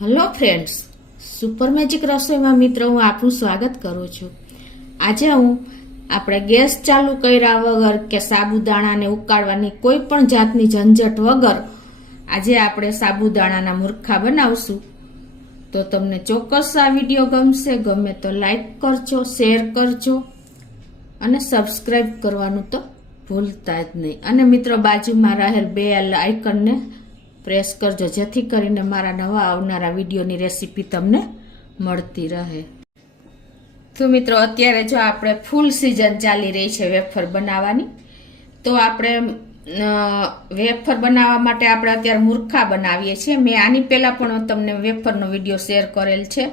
Hello friends, super magic રસોઈમાં મિત્રો હું આપનું સ્વાગત કરું છું। આજે હું આપણે ગેસ ચાલુ કર્યા વગર કે સાબુદાણાને ઉકાળવાની કોઈ પણ જાતની ઝંઝટ વગર આજે આપણે સાબુદાણાના મુરખા બનાવશું। તો તમને ચોક્કસ આ વિડીયો ગમશે। ગમે તો લાઈક કરજો, શેર કરજો અને સબસ્ક્રાઈબ કરવાનું તો ભૂલતા જ નહીં। અને મિત્રો બાજુમાં રહેલ બેલ આઇકનને પ્રેસ કરજો જેથી કરીને મારા નવા આવનારા વિડીયોની રેસીપી તમને મળતી રહે। તો મિત્રો અત્યારે જો આપણે ફૂલ સિઝન ચાલી રહી છે વેફર બનાવવાની, તો આપણે વેફર બનાવવા માટે આપણે અત્યારે મુરખા બનાવીએ છીએ। મેં આની પહેલાં પણ તમને વેફરનો વિડીયો શેર કરેલ છે।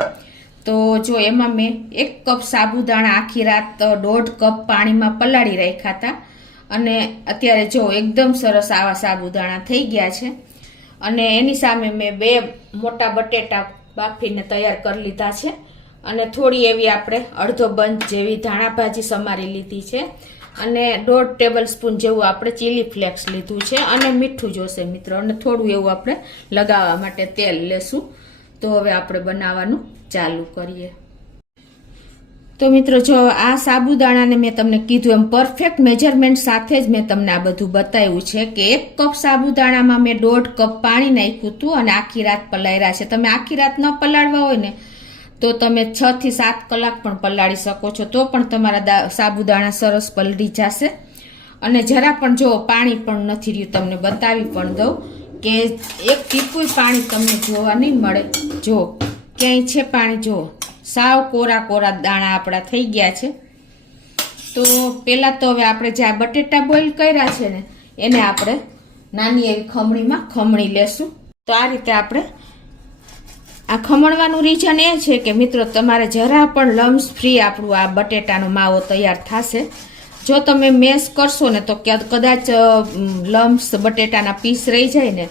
તો જો એમાં મેં 1 કપ સાબુદાણા આખી રાત 1.5 કપ પાણીમાં પલાળી રાખ્યા હતા અને અત્યારે જો એકદમ સરસ આવા સાબુદાણા થઈ ગયા છે। અને એની સામે મેં 2 મોટા બટેટા બાફીને તૈયાર કરી લીધા છે અને થોડી એવી આપણે અડધો બંચ જેવી ધાણા ભાજી સમારી લીધી છે અને 1.5 ટેબલ સ્પૂન જેવું આપણે ચીલી ફ્લેક્સ લીધું છે અને મીઠું જોશે મિત્રો, અને થોડું એવું આપણે લગાવવા માટે તેલ લેશું। તો હવે આપણે બનાવવાનું ચાલુ કરીએ। તો મિત્રો જો આ સાબુદાણાને મેં તમને કીધું એમ પરફેક્ટ મેજરમેન્ટ સાથે જ મેં તમને આ બધું બતાવ્યું છે કે 1 કપ સાબુદાણામાં મેં 1.5 કપ પાણી નાખ્યું હતું અને આખી રાત પલાળ્યા છે। તમે આખી રાત ન પલાળવા હોય ને તો તમે 6 થી 7 કલાક પણ પલાળી શકો છો, તો પણ તમારા સાબુદાણા સરસ પલળી જશે। અને જરા પણ જો પાણી પણ નથી રહ્યું, તમને બતાવી પણ દઉં કે એક ટીપું પાણી તમને જોવા નહીં મળે। જો ક્યાંય છે પાણી, જો સાવ કોરા કોરા દાણા આપણા થઈ ગયા છે। તો પહેલાં તો હવે આપણે જે આ બટેટા બોઇલ કર્યા છે ને એને આપણે નાની એવી ખમણીમાં ખમણી લેશું। તો આ રીતે આપણે આ ખમણવાનું રીઝન એ છે કે મિત્રો તમારે જરા પણ લમ્સ ફ્રી આપણું આ બટેટાનો માવો તૈયાર થશે। જો તમે મેશ કરશો ને તો કદાચ લમ્સ બટેટાના પીસ રહી જાય ને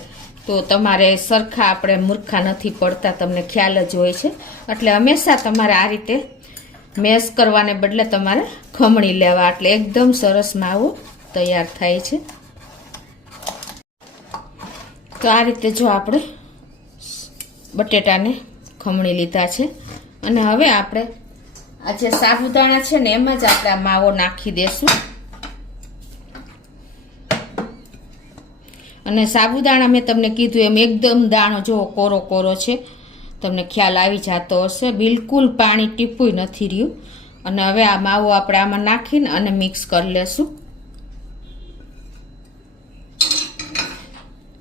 તો તમારે સરખા આપણે મુરખા નથી પડતા, તમને ખ્યાલ જ હોય છે। એટલે હંમેશા તમારે આ રીતે મેશ કરવાને બદલે તમારે ખમણી લેવા, એટલે એકદમ સરસ માવો તૈયાર થાય છે। તો આ રીતે જો આપણે બટેટાને ખમણી લીધા છે અને હવે આપણે આ જે સાબુદાણા છે ને એમાં જ આપણે આ માવો નાખી દેશું। અને સાબુદાણા મેં તમને કીધું એમ એકદમ દાણો જો કોરો કોરો છે, તમને ખ્યાલ આવી જતો હશે, બિલકુલ પાણી ટીપું નથી રહ્યું। અને હવે આ માવો આપણે આમાં નાખીને અને મિક્સ કરી લેશું।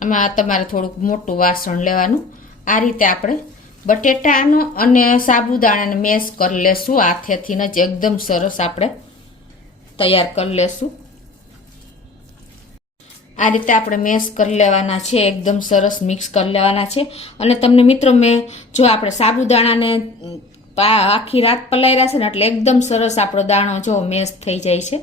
આમાં તમારે થોડુંક મોટું વાસણ લેવાનું, આ રીતે આપણે બટેટાનો અને સાબુદાણાને મેશ કરી લેશું હાથેથી જ, એકદમ સરસ આપણે તૈયાર કરી લેશું। આ રીતે આપણે મેશ કરી લેવાના છે, એકદમ સરસ મિક્સ કરી લેવાના છે। અને તમને મિત્રો મેં જો આપણે સાબુદાણાને આખી રાત પલાળ્યા છે ને એટલે એકદમ સરસ આપણો દાણો જો મેશ થઈ જાય છે।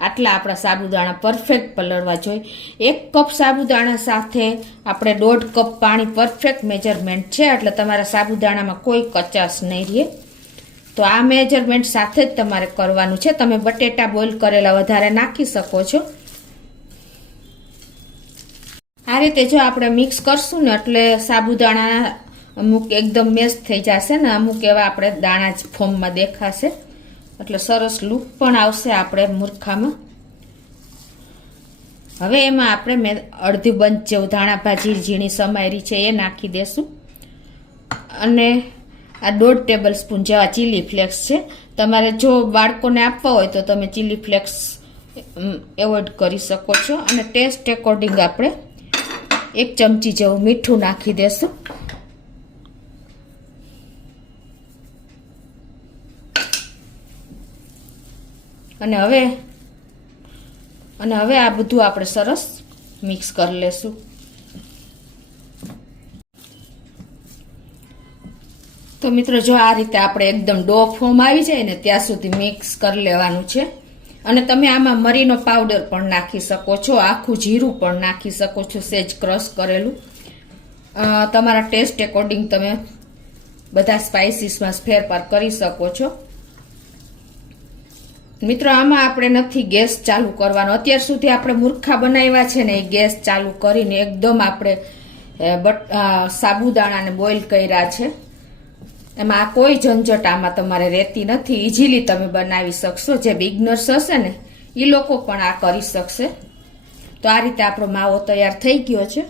આટલા આપણા સાબુદાણા પરફેક્ટ પલળવા જોઈએ। 1 કપ સાબુદાણા સાથે આપણે 1.5 કપ પાણી પરફેક્ટ મેજરમેન્ટ છે, એટલે તમારા સાબુદાણામાં કોઈ કચાશ નહીં રહે। તો આ મેજરમેન્ટ સાથે જ તમારે કરવાનું છે। તમે બટેટા બોઇલ કરેલા વધારે નાખી શકો છો। આ રીતે જો આપણે મિક્સ કરશું ને એટલે સાબુદાણા અમુક એકદમ મેશ થઈ જશે ને અમુક એવા આપણે દાણા જ ફોર્મમાં દેખાશે, એટલે સરસ લુક પણ આવશે આપણે મુરખામાં। હવે એમાં આપણે મેં અડધી બંચ જેવું ધાણા ભાજી ઝીણી સમારી છે એ નાખી દેશું અને આ 1.5 ટેબલ સ્પૂન જેવા ચીલી ફ્લેક્સ છે। તમારે જો બાળકોને આપવા હોય તો તમે ચીલી ફ્લેક્સ એવોઇડ કરી શકો છો। અને ટેસ્ટ એકોર્ડિંગ આપણે 1 ચમચી જેવું મીઠું નાખી દેશું। અને હવે આ બધું આપણે સરસ મિક્સ કરી લેશું। તો મિત્રો જો આ રીતે આપણે એકદમ ડો ફોર્મ આવી જાય ને ત્યાં સુધી મિક્સ કરી લેવાનું છે। અને તમે આમાં મરીનો પાવડર પણ નાખી શકો છો, આખું જીરું પણ નાખી શકો છો, સેજ ક્રશ કરેલું। તમારા ટેસ્ટ એકોર્ડિંગ તમે બધા સ્પાઇસીસમાં ફેરફાર કરી શકો છો। મિત્રો આમાં આપણે નથી ગેસ ચાલુ કરવાનો, અત્યાર સુધી આપણે મુરખા બનાવ્યા છે ને એ ગેસ ચાલુ કરીને એકદમ આપણે સાબુદાણાને બોઇલ કર્યા છે. એમાં આ કોઈ ઝંઝટ આમાં તમારે રહેતી નથી. ઇઝીલી તમે બનાવી શકશો. જે બિગનર્સ હશે ને એ લોકો પણ આ કરી શકશે. તો આ રીતે આપણો માવો તૈયાર થઈ ગયો છે.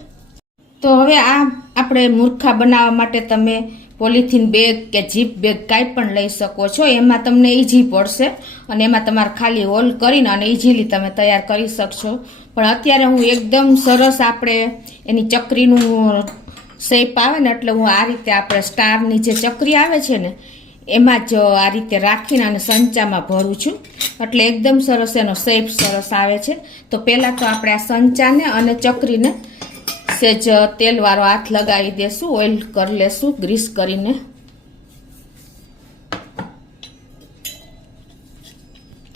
તો હવે આ આપણે મૂર્ખા બનાવવા માટે તમે પોલિથીન બેગ કે જીપ બેગ કાંઈ પણ લઈ શકો છો. એમાં તમને ઇઝી પડશે અને એમાં તમારે ખાલી હોલ કરીને અને ઇઝીલી તમે તૈયાર કરી શકશો. પણ અત્યારે હું એકદમ સરસ આપણે એની ચકરીનું શેપ આવે ને એટલે હું આ રીતે આપણે સ્ટારની જે ચકરી આવે છે ને એમાં જ આ રીતે રાખીને અને સંચામાં ભરું છું. એટલે એકદમ સરસ એનો શેપ સરસ આવે છે. તો પહેલાં તો આપણે આ સંચાને અને ચકરીને સેજ તેલવાળો હાથ લગાવી દેશું. ઓઇલ કરી લેશું ગ્રીસ કરીને.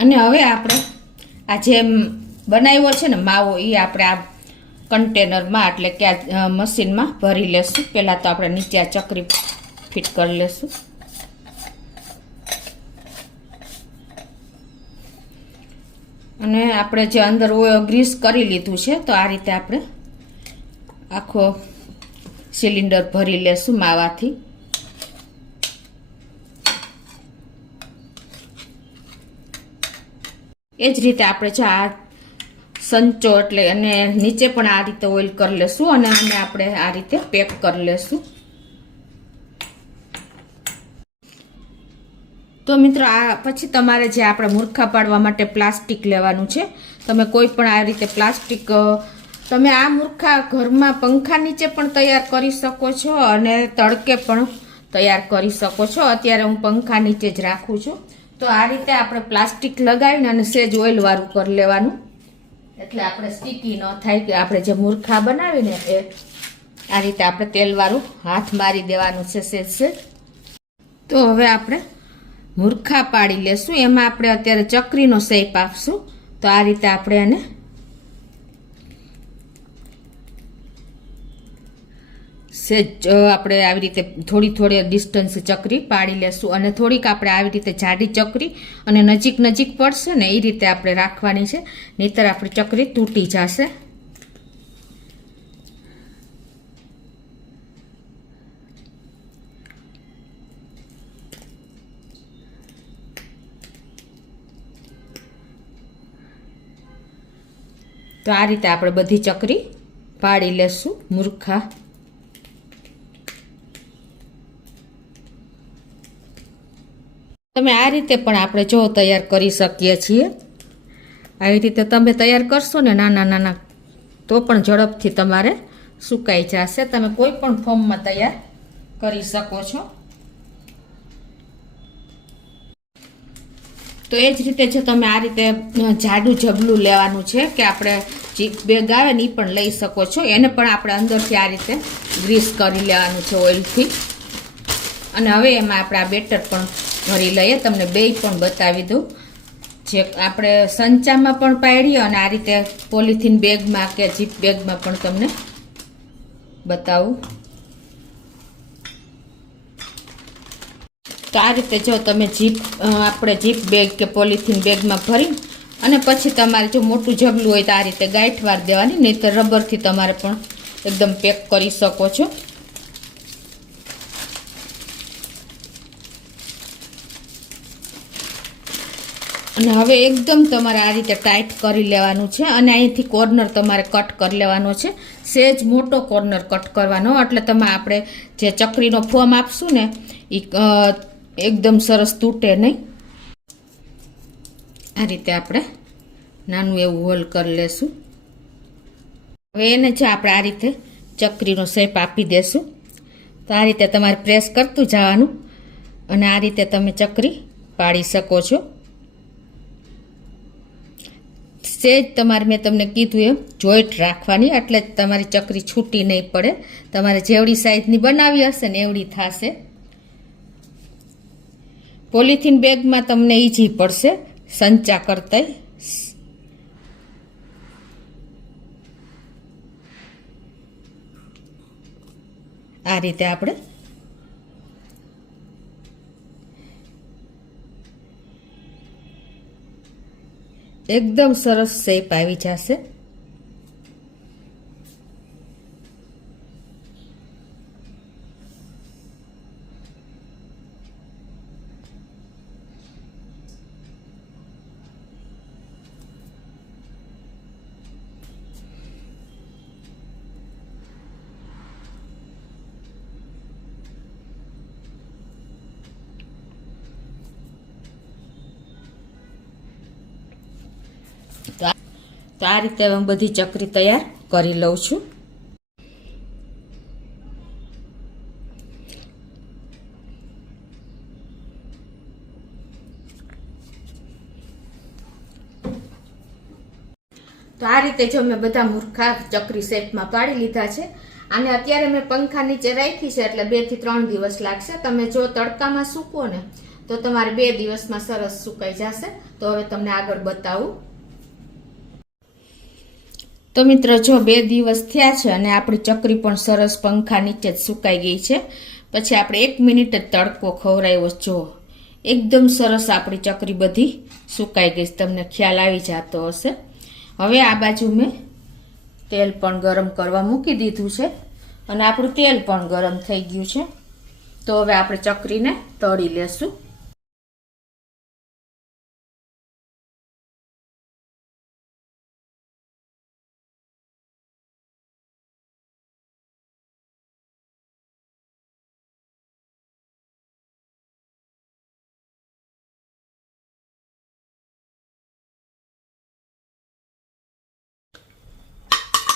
અને હવે આપણે આ જે બનાવ્યો છે ને માવો એ આપણે આ કન્ટેનરમાં એટલે કે આ મશીનમાં ભરી લેશું. પહેલાં તો આપણે નીચે આ ચકરી ફિટ કરી લેશું. અને આપણે જે અંદર ગ્રીસ કરી લીધું છે તો આ રીતે આપણે આખો સિલિન્ડર ભરી લેશું માવાથી. એ જ રીતે આપણે છે આ સંચો એટલે અને નીચે પણ આ રીતે ઓઇલ કરી લેશું અને આને આપણે આ રીતે પેક કરી લેશું. તો મિત્રો આ પછી તમારે જે આપણે મૂર્ખા પાડવા માટે પ્લાસ્ટિક લેવાનું છે. તમે કોઈ પણ આ રીતે પ્લાસ્ટિક તમે આ મૂર્ખા ઘરમાં પંખા નીચે પણ તૈયાર કરી શકો છો અને તડકે પણ તૈયાર કરી શકો છો. અત્યારે હું પંખા નીચે જ રાખું છું. તો આ રીતે આપણે પ્લાસ્ટિક લગાવીને અને સેજ ઓઇલ વાળું કરી લેવાનું એટલે આપણે સ્ટીકી ન થાય. કે આપણે જે મૂર્ખા બનાવીને એ આ રીતે આપણે તેલવાળું હાથ મારી દેવાનું છે સેજ સેજ. તો હવે આપણે મૂર્ખા પાડી લેશું. એમાં આપણે અત્યારે ચકરીનો શેપ આપશું. તો આ રીતે આપણે એને સેજ આપણે આવી રીતે થોડી થોડી ડિસ્ટન્સ ચકરી પાડી લેશું અને થોડીક આપણે આવી રીતે જાડી ચકરી અને નજીક નજીક પડશે ને એ રીતે આપણે રાખવાની છે. નહીંતર આપણી ચકરી તૂટી જશે. તો આ રીતે આપણે બધી ચકરી પાડી લેશું મૂર્ખા. તમે આ રીતે પણ આપણે જો તૈયાર કરી શકીએ છીએ. આવી રીતે તમે તૈયાર કરશો ને નાના નાના તો પણ ઝડપથી તમારે સુકાઈ જશે. તમે કોઈ પણ ફોર્મમાં તૈયાર કરી શકો છો. તો એ જ રીતે જો તમે આ રીતે જાડું જબલું લેવાનું છે કે આપણે ચીપ બેગ આવે ને એ પણ લઈ શકો છો. એને પણ આપણે અંદરથી આ રીતે ગ્રીસ કરી લેવાનું છે ઓઇલથી. અને હવે એમાં આપણે આ બેટર પણ ભરી લઈએ. તમને બેય પણ બતાવી દઉં. જે આપણે સંચામાં પણ પાડીએ અને આ રીતે પોલિથીન બેગમાં કે જીપ બેગમાં પણ તમને બતાવું. તો આ રીતે જો તમે આપણે જીપ બેગ કે પોલિથીન બેગમાં ભરી અને પછી તમારે જો મોટું જબલું હોય તો આ રીતે ગાંઠ વાર દેવાની. નહીં તો રબરથી તમારે પણ એકદમ પેક કરી શકો છો. અને હવે એકદમ તમારે આ રીતે ટાઈટ કરી લેવાનું છે અને અહીંથી કોર્નર તમારે કટ કરી લેવાનો છે. સેજ મોટો કોર્નર કટ કરવાનો એટલે તમે આપણે જે ચકરીનો ફોર્મ આપશું ને એ એકદમ સરસ તૂટે નહીં. આ રીતે આપણે નાનું એવું હોલ કરી લેશું. હવે એને છે આપણે આ રીતે ચકરીનો શેપ આપી દેશું. તો આ રીતે તમારે પ્રેસ કરતું જવાનું અને આ રીતે તમે ચકરી પાડી શકો છો. સેજ તમારે મેં તમને કીધું એમ જોઈન્ટ રાખવાની એટલે તમારી ચકરી છૂટી નહીં પડે. તમારે જેવડી સાઈઝની બનાવી હશે ને એવડી થશે. પોલિથીન બેગમાં તમને ઈઝી પડશે સંચા કરતા. આ રીતે આપણે એકદમ સરસ શેપ આવી જશે. તો આ રીતે હું બધી ચકરી તૈયાર કરી લઉં છું. તો આ રીતે જો મેં બધા મૂર્ખા ચકરી શેપમાં પાડી લીધા છે. અને અત્યારે મેં પંખા નીચે રાખી છે એટલે 2 થી 3 દિવસ લાગશે. તમે જો તડકામાં સૂકો ને તો તમારે 2 દિવસમાં સરસ સુકાઈ જશે. તો હવે તમને આગળ બતાવું. તો મિત્રો જો 2 દિવસ થયા છે અને આપણી ચકરી પણ સરસ પંખા નીચે જ સુકાઈ ગઈ છે. પછી આપણે 1 મિનિટ જ તડકો ખવડાવ્યો. જો એકદમ સરસ આપણી ચકરી બધી સુકાઈ ગઈ. તમને ખ્યાલ આવી જતો હશે. હવે આ બાજુ મેં તેલ પણ ગરમ કરવા મૂકી દીધું છે અને આપણું તેલ પણ ગરમ થઈ ગયું છે. તો હવે આપણે ચકરીને તળી લેશું.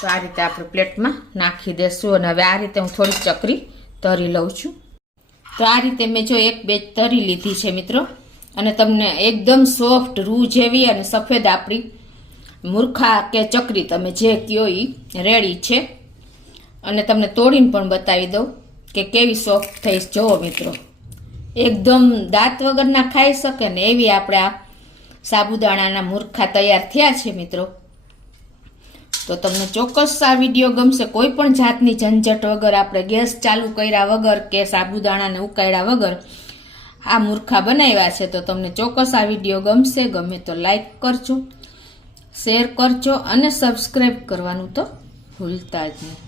તો આ રીતે આપણે પ્લેટમાં નાખી દેશું અને હવે આ રીતે હું થોડીક ચકરી તરી લઉં છું. તો આ રીતે મેં જો 1 બેચ તરી લીધી છે મિત્રો. અને તમને એકદમ સોફ્ટ રૂ જેવી અને સફેદ આપણી મૂર્ખા કે ચકરી તમે જે કયો એ રેડી છે. અને તમને તોડીને પણ બતાવી દઉં કે કેવી સોફ્ટ થઈ. જોવો મિત્રો, એકદમ દાંત વગરના ખાઈ શકે ને એવી આપણે આ સાબુદાણાના મૂર્ખા તૈયાર થયા છે મિત્રો. તો તમને ચોક્કસ આ વિડીયો ગમશે. કોઈ પણ જાતની ઝંઝટ વગર આપણે ગેસ ચાલુ કર્યા વગર કે સાબુદાણાને ઉકાળ્યા વગર આ મૂર્ખા બનાવ્યા છે. તો તમને ચોક્કસ આ વિડીયો ગમશે. ગમે તો લાઈક કરજો, શેર કરજો અને સબસ્ક્રાઈબ કરવાનું તો ભૂલતા જ નહીં.